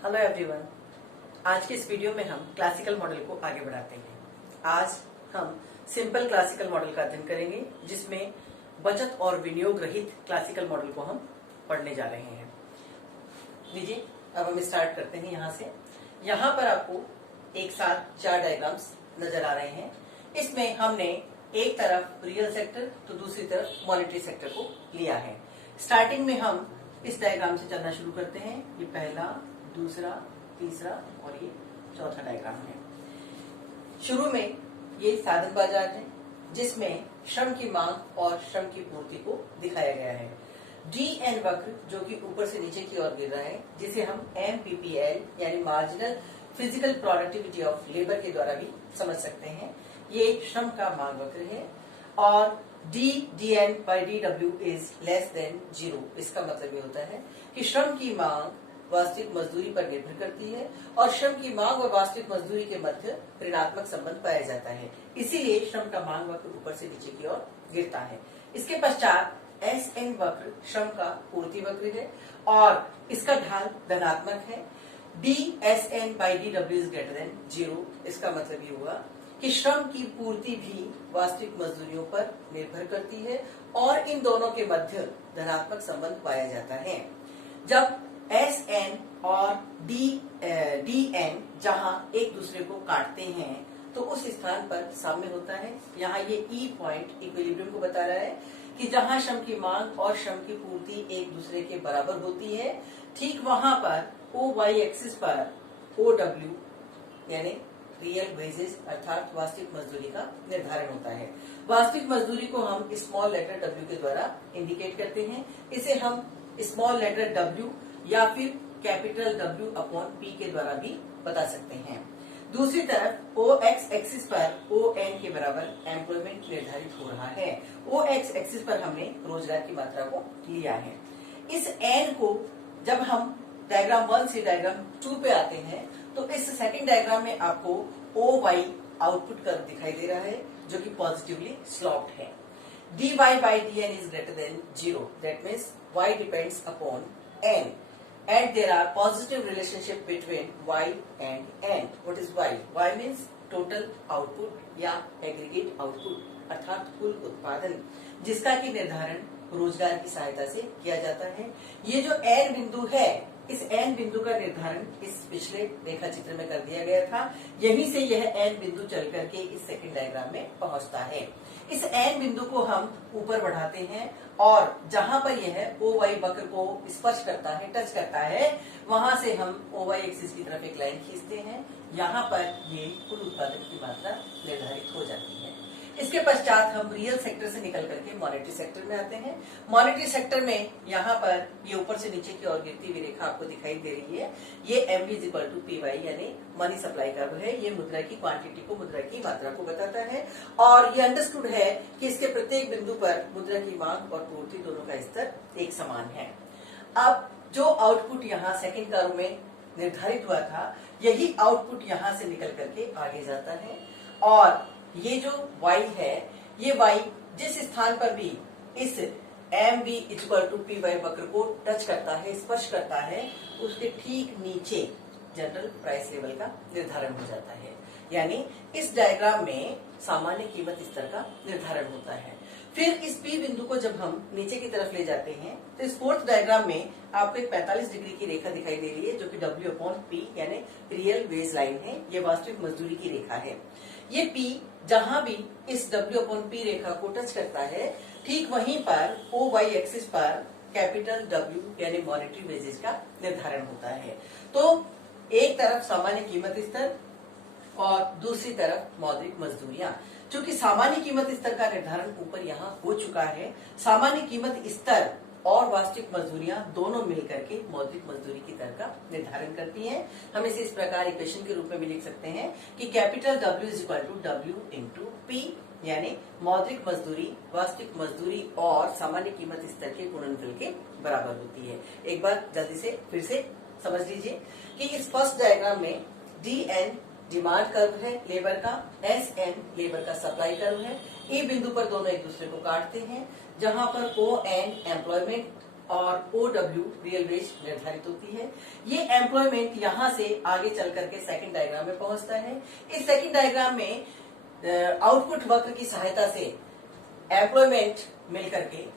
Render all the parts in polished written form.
Hello everyone. आज के इस वीडियो में हम क्लासिकल मॉडल को आगे बढ़ाते हैं। आज हम सिंपल क्लासिकल मॉडल का अध्ययन करेंगे, जिसमें बचत और विनियोग रहित क्लासिकल मॉडल को हम पढ़ने जा रहे हैं। लीजिए, अब हम स्टार्ट करते हैं यहाँ से। यहाँ पर आपको एक साथ 4 डायग्राम्स नजर आ रहे हैं। इसमें हमने एक तरफ रियल सेक्टर तो दूसरी तरफ मॉनेटरी सेक्टर को लिया है। स्टार्टिंग में हम इस डायग्राम से चलना शुरू करते हैं। ये पहला, दूसरा, तीसरा और ये चौथा डायग्राम है। शुरू में ये साधन बाजार है, जिसमें श्रम की मांग और श्रम की पूर्ति को दिखाया गया है। DN वक्र जो कि ऊपर से नीचे की ओर गिर रहा है, जिसे हम MPPL यानी marginal physical productivity of labour के द्वारा भी समझ सकते हैं। ये श्रम का मांग वक्र है और DN by DW is less than 0। इसका मतलब ये होता है कि श्रम की मांग वास्तविक मजदूरी पर निर्भर करती है और श्रम की मांग और वास्तविक मजदूरी के मध्य ऋणात्मक संबंध पाया जाता है। इसीलिए श्रम का मांग वक्र ऊपर से नीचे की ओर गिरता है। इसके पश्चात SN वक्र श्रम का पूर्ति वक्र है और इसका ढाल धनात्मक है। DSN by DW is greater than 0। इसका मतलब ये हुआ कि श्रम की पूर्ति भी वास्तविक मजदूरियों पर निर्भर करती है और इन दोनों के मध्य धनात्मक संबंध पाया जाता है। जब SN और DN जहां एक दूसरे को काटते हैं तो उस स्थान पर साम्य होता है। यहाँ ये E पॉइंट इक्विलिब्रियम को बता रहा है कि जहां श्रम की मांग और श्रम की पूर्ति एक दूसरे के बराबर होती है, ठीक वहां पर OY एक्सिस पर OW यानी रियल वेजेस अर्थात वास्तविक मजदूरी का निर्धारण होता है। वास्तविक मजदूरी को हम स्मॉल लेटर W के द्वारा इंडिकेट करते हैं। इसे हम स्मॉल लेटर W या फिर कैपिटल W अपॉन P के द्वारा भी बता सकते हैं। दूसरी तरफ OX एक्सिस पर ON के बराबर एम्प्लॉयमेंट निर्धारित हो रहा है। OX एक्सिस पर हमने रोजगार की मात्रा को लिया है। इस N को जब हम डायग्राम 1 से डायग्राम 2 पे आते हैं तो इस सेकंड डायग्राम में आपको OY आउटपुट कर्व दिखाई दे रहा है, जो कि पॉजिटिवली स्लोप्ड है। dy by dn is greater than 0. That means y depends upon n and there are positive relationship between y and n. What is y? Y means total output या aggregate output अर्थात कुल उत्पादन, जिसका की निर्धारण रोजगार की सहायता से किया जाता है। ये जो n बिंदु है, इस n बिंदु का निर्धारण इस पिछले रेखा चित्र में कर दिया गया था। यहीं से यह n बिंदु चल करके इस सेकंड डायग्राम में पहुंचता है। इस n बिंदु को हम ऊपर बढ़ाते हैं और जहां पर यह OY वक्र को स्पर्श करता है, टच करता है, वहां से हम OY एक्सिस की तरफ एक लाइन खींचते हैं। यहाँ पर ये कुल उत्पादन की मात्रा निर्धारित हो जाती है। इसके पश्चात हम रियल सेक्टर से निकल करके मॉनेटरी सेक्टर में आते हैं। मॉनेटरी सेक्टर में यहाँ पर ये ऊपर से नीचे की ओर गिरती हुई रेखा आपको दिखाई दे रही है। ये MB is equal to PY यानी मनी सप्लाई कर्व है। ये मुद्रा की क्वांटिटी को, मुद्रा की मात्रा को बताता है और ये अंडरस्टूड है कि इसके प्रत्येक बिंदु पर मुद्रा की मांग और पूर्ति दोनों का स्तर एक समान है। अब जो आउटपुट यहाँ सेकेंड कर्व में निर्धारित हुआ था, यही आउटपुट यहाँ से निकल करके आगे जाता है और ये जो y है, ये y जिस स्थान पर भी इस MB इक्वल टू PY वक्र को टच करता है, स्पर्श करता है, उसके ठीक नीचे जनरल प्राइस लेवल का निर्धारण हो जाता है। यानी इस डायग्राम में सामान्य कीमत स्तर का निर्धारण होता है। फिर इस P बिंदु को जब हम नीचे की तरफ ले जाते हैं तो इस फोर्थ डायग्राम में आपको एक 45 डिग्री की रेखा दिखाई दे रही है, जो कि W अपॉन P यानी रियल वेज लाइन है। ये वास्तविक मजदूरी की रेखा है। ये P जहां भी इस W अपॉन P रेखा को टच करता है, ठीक वहीं पर OY एक्सिस पर कैपिटल W यानी मॉनेटरी वेजेस का निर्धारण होता है। तो एक तरफ सामान्य कीमत स्तर और दूसरी तरफ मौद्रिक मजदूरियां। चूंकि सामान्य कीमत स्तर का निर्धारण ऊपर यहाँ हो चुका है, सामान्य कीमत स्तर और वास्तविक मजदूरियां दोनों मिलकर के मौद्रिक मजदूरी की दर का निर्धारण करती हैं। हम इसे इस प्रकार इक्वेशन के रूप में भी लिख सकते हैं कि capital W is equal to W into P यानी मौद्रिक मजदूरी वास्तविक मजदूरी और सामान्य कीमत स्तर के गुणनफल के बराबर होती है। एक बार जल्दी से फिर से समझ लीजिए कि इस फर्स्ट डायग्राम में DN डिमांड कर्व है लेबर का, SN लेबर का सप्लाई कर्व है। E बिंदु पर दोनों एक दूसरे को काटते हैं, जहां पर ON एम्प्लॉयमेंट और OW रियल वेज निर्धारित होती है। ये एम्प्लॉयमेंट यहां से आगे चल करके सेकंड डायग्राम में पहुंचता है। इस सेकंड डायग्राम में आउटपुट वक्र की सहायता से एम्प्लॉयमेंट मिलकर के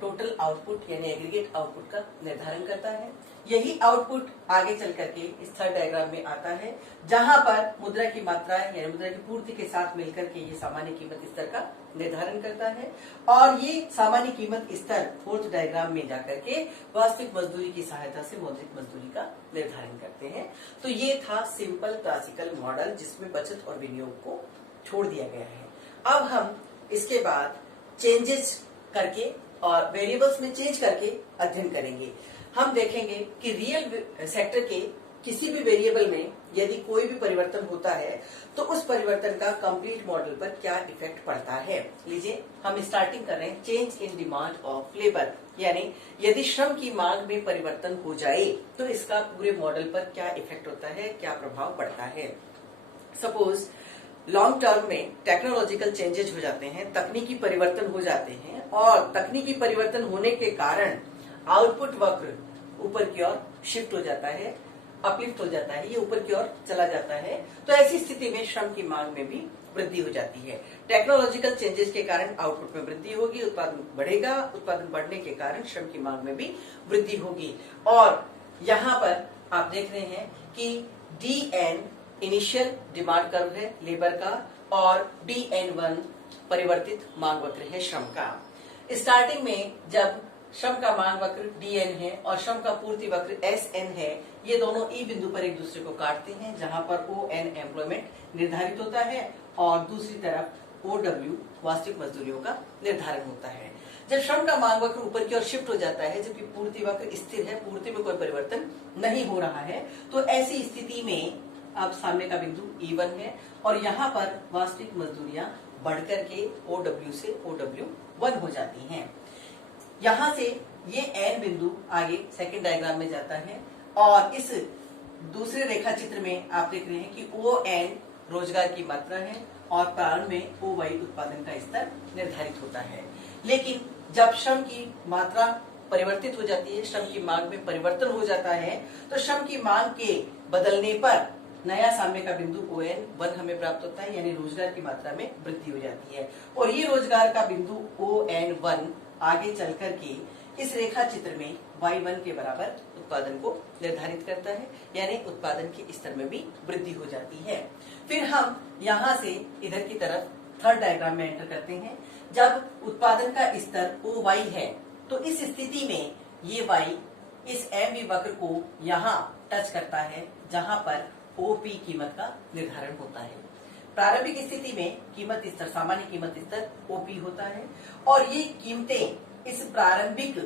टोटल आउटपुट यानी एग्रीगेट आउटपुट का निर्धारण करता है। यही आउटपुट आगे चल करके इस थर्ड डायग्राम में आता है, जहां पर मुद्रा की मात्रा यानी मुद्रा की पूर्ति के साथ मिलकर के ये सामान्य कीमत स्तर का निर्धारण करता है। और ये सामान्य कीमत स्तर फोर्थ डायग्राम में जाकर के वास्तविक मजदूरी की सहायता से मौद्रिक मजदूरी का निर्धारण करते हैं। तो ये था सिंपल क्लासिकल मॉडल, जिसमें बचत और विनियोग को छोड़ दिया गया है। अब हम इसके बाद चेंजेस करके और वेरिएबल्स में चेंज करके अध्ययन करेंगे। हम देखेंगे कि रियल सेक्टर के किसी भी वेरिएबल में यदि कोई भी परिवर्तन होता है तो उस परिवर्तन का कंप्लीट मॉडल पर क्या इफेक्ट पड़ता है। लीजिए हम स्टार्टिंग कर रहे हैं change in demand of labour, यानी यदि श्रम की मांग में परिवर्तन हो जाए तो इसका पूरे मॉडल पर क्या इफेक्ट होता है, क्या प्रभाव पड़ता है। सपोज लॉन्ग टर्म में टेक्नोलॉजिकल चेंजेज हो जाते हैं, तकनीकी परिवर्तन हो जाते हैं और तकनीकी परिवर्तन होने के कारण आउटपुट वक्र ऊपर की ओर शिफ्ट हो जाता है, अपलिफ्ट हो जाता है, ये ऊपर की ओर चला जाता है। तो ऐसी स्थिति में श्रम की मांग में भी वृद्धि हो जाती है। टेक्नोलॉजिकल चेंजेस के कारण आउटपुट में वृद्धि होगी, उत्पादन बढ़ेगा, उत्पादन बढ़ने के कारण श्रम की मांग में भी वृद्धि होगी। और यहाँ पर आप देख रहे हैं कि DN इनिशियल डिमांड कर्व है लेबर का और DN1 परिवर्तित मांग वक्र है श्रम का। स्टार्टिंग में जब श्रम का मांग वक्र DN है और श्रम का पूर्ति वक्र SN है, ये दोनों E बिंदु पर एक दूसरे को काटते हैं, जहां पर ON एम्प्लॉयमेंट निर्धारित होता है और दूसरी तरफ OW वास्तविक मजदूरियों का निर्धारण होता है। जब श्रम का मांग वक्र ऊपर की ओर शिफ्ट हो जाता है, जबकि पूर्ति वक्र स्थिर है, पूर्ति में कोई परिवर्तन नहीं हो रहा है, तो ऐसी स्थिति में अब सामने का बिंदु E1 है और यहाँ पर वास्तविक मजदूरियां बढ़कर के OW से OW1 हो जाती हैं। यहाँ से ये N बिंदु आगे सेकंड डायग्राम में जाता है और इस दूसरे रेखा चित्र में आप देख रहे हैं कि ON रोजगार की मात्रा है और प्रारंभ में OY उत्पादन का स्तर निर्धारित होता है। लेकिन जब श्रम की मात्रा परिवर्तित हो जाती है, श्रम की मांग में परिवर्तन हो जाता है, तो श्रम की मांग के बदलने पर नया सामने का बिंदु ON1 हमें प्राप्त होता है, यानी रोजगार की मात्रा में वृद्धि हो जाती है। और ये रोजगार का बिंदु ON1 आगे चल करके इस रेखा चित्र में Y1 के बराबर उत्पादन को निर्धारित करता है, यानी उत्पादन के स्तर में भी वृद्धि हो जाती है। फिर हम यहाँ से इधर की तरफ थर्ड डायग्राम में एंटर करते हैं। जब उत्पादन का स्तर OY है तो इस स्थिति में ये Y इस MV वक्र को यहाँ टच करता है, जहां पर OP कीमत का निर्धारण होता है। प्रारंभिक स्थिति में कीमत स्तर सामान्य कीमत स्तर OP होता है और ये कीमतें इस प्रारंभिक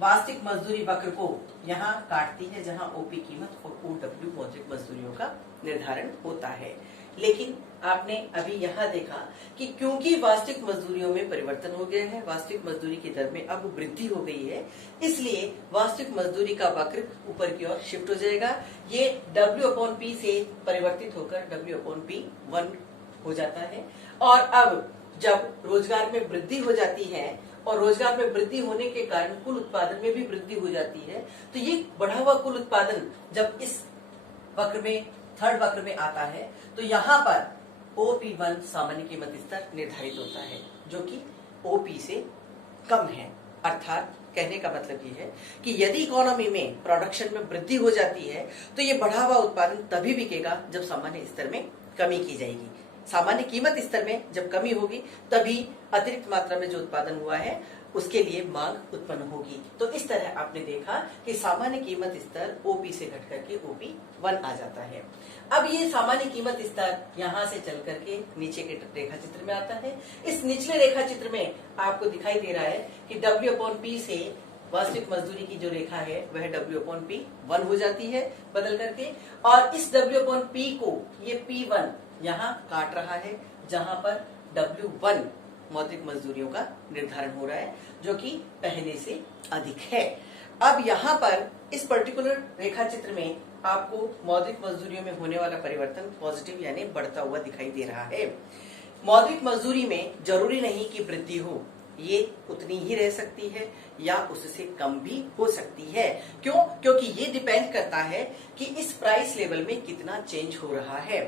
वास्तविक मजदूरी वक्र को यहाँ काटती है, जहां OP कीमत और OW मौद्रिक मजदूरियों का निर्धारण होता है। लेकिन आपने अभी यहाँ देखा कि क्योंकि वास्तविक मजदूरियों में परिवर्तन हो गया है, वास्तविक मजदूरी की दर में अब वृद्धि हो गई है, इसलिए वास्तविक मजदूरी का वक्र ऊपर की ओर शिफ्ट हो जाएगा। ये W/P से परिवर्तित होकर W/P1 हो जाता है। और अब जब रोजगार में वृद्धि हो जाती है और रोजगार में वृद्धि होने के कारण कुल उत्पादन में भी वृद्धि हो जाती है, तो ये बढ़ा हुआ कुल उत्पादन जब इस वक्र में थर्ड वक्र में आता है तो यहाँ पर OP1 सामान्य कीमत स्तर निर्धारित होता है, जो कि OP से कम है। अर्थात कहने का मतलब ये है कि यदि इकोनॉमी में प्रोडक्शन में वृद्धि हो जाती है तो ये बढ़ा हुआ उत्पादन तभी बिकेगा जब सामान्य स्तर में कमी की जाएगी। सामान्य कीमत स्तर में जब कमी होगी तभी अतिरिक्त मात्रा में जो उत्पादन हुआ है उसके लिए मांग उत्पन्न होगी। तो इस तरह आपने देखा कि सामान्य कीमत स्तर OP से घट करके OP1 आ जाता है। अब ये सामान्य कीमत स्तर यहाँ से चल करके नीचे के रेखा चित्र में आता है। इस निचले रेखा चित्र में आपको दिखाई दे रहा है कि W/P से वास्तविक मजदूरी की जो रेखा है वह W/P1 हो जाती है बदल करके, और इस W/P को ये P1 यहाँ काट रहा है, जहां पर W1 मौद्रिक मजदूरियों का निर्धारण हो रहा है, जो कि पहले से अधिक है। अब यहाँ पर इस पर्टिकुलर रेखा चित्र में आपको मौद्रिक मजदूरियों में होने वाला परिवर्तन पॉजिटिव यानी बढ़ता हुआ दिखाई दे रहा है। मौद्रिक मजदूरी में जरूरी नहीं कि वृद्धि हो, ये उतनी ही रह सकती है या उससे कम भी हो सकती है। क्यों? क्योंकि ये डिपेंड करता है कि इस प्राइस लेवल में कितना चेंज हो रहा है।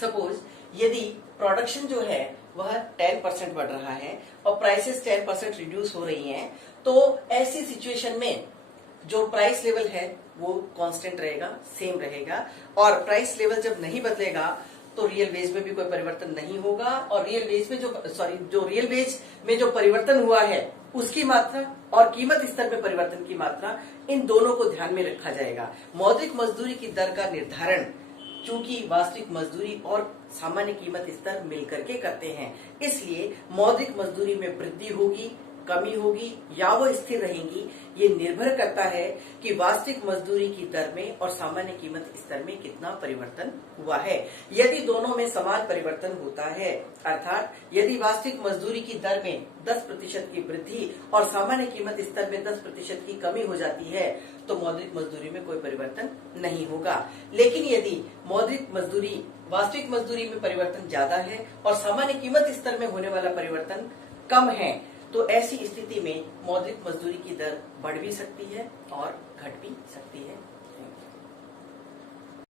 सपोज यदि प्रोडक्शन जो है वह 10% बढ़ रहा है और प्राइसेस 10% रिड्यूस हो रही हैं, तो ऐसी सिचुएशन में जो प्राइस लेवल है वो कांस्टेंट रहेगा, सेम रहेगा। और प्राइस लेवल जब नहीं बदलेगा तो रियल वेज में भी कोई परिवर्तन नहीं होगा, और रियल वेज में जो रियल वेज में जो परिवर्तन हुआ है उसकी मात्रा और कीमत स्तर में परिवर्तन की मात्रा, इन दोनों को ध्यान में रखा जाएगा। मौद्रिक मजदूरी की दर का निर्धारण चूंकि वास्तविक मजदूरी और सामान्य कीमत स्तर मिलकर के करते हैं, इसलिए मौद्रिक मजदूरी में वृद्धि होगी, कमी होगी या वो स्थिर रहेंगी, ये निर्भर करता है कि वास्तविक मजदूरी की दर में और सामान्य कीमत स्तर में कितना परिवर्तन हुआ है। यदि दोनों में समान परिवर्तन होता है, अर्थात यदि वास्तविक मजदूरी की दर में 10% की वृद्धि और सामान्य कीमत स्तर में 10% की कमी हो जाती है, तो मौद्रिक मजदूरी में कोई परिवर्तन नहीं होगा। लेकिन यदि मौद्रिक मजदूरी वास्तविक मजदूरी में परिवर्तन ज्यादा है और सामान्य कीमत स्तर में होने वाला परिवर्तन कम है, तो ऐसी स्थिति में मौद्रिक मजदूरी की दर बढ़ भी सकती है और घट भी सकती है।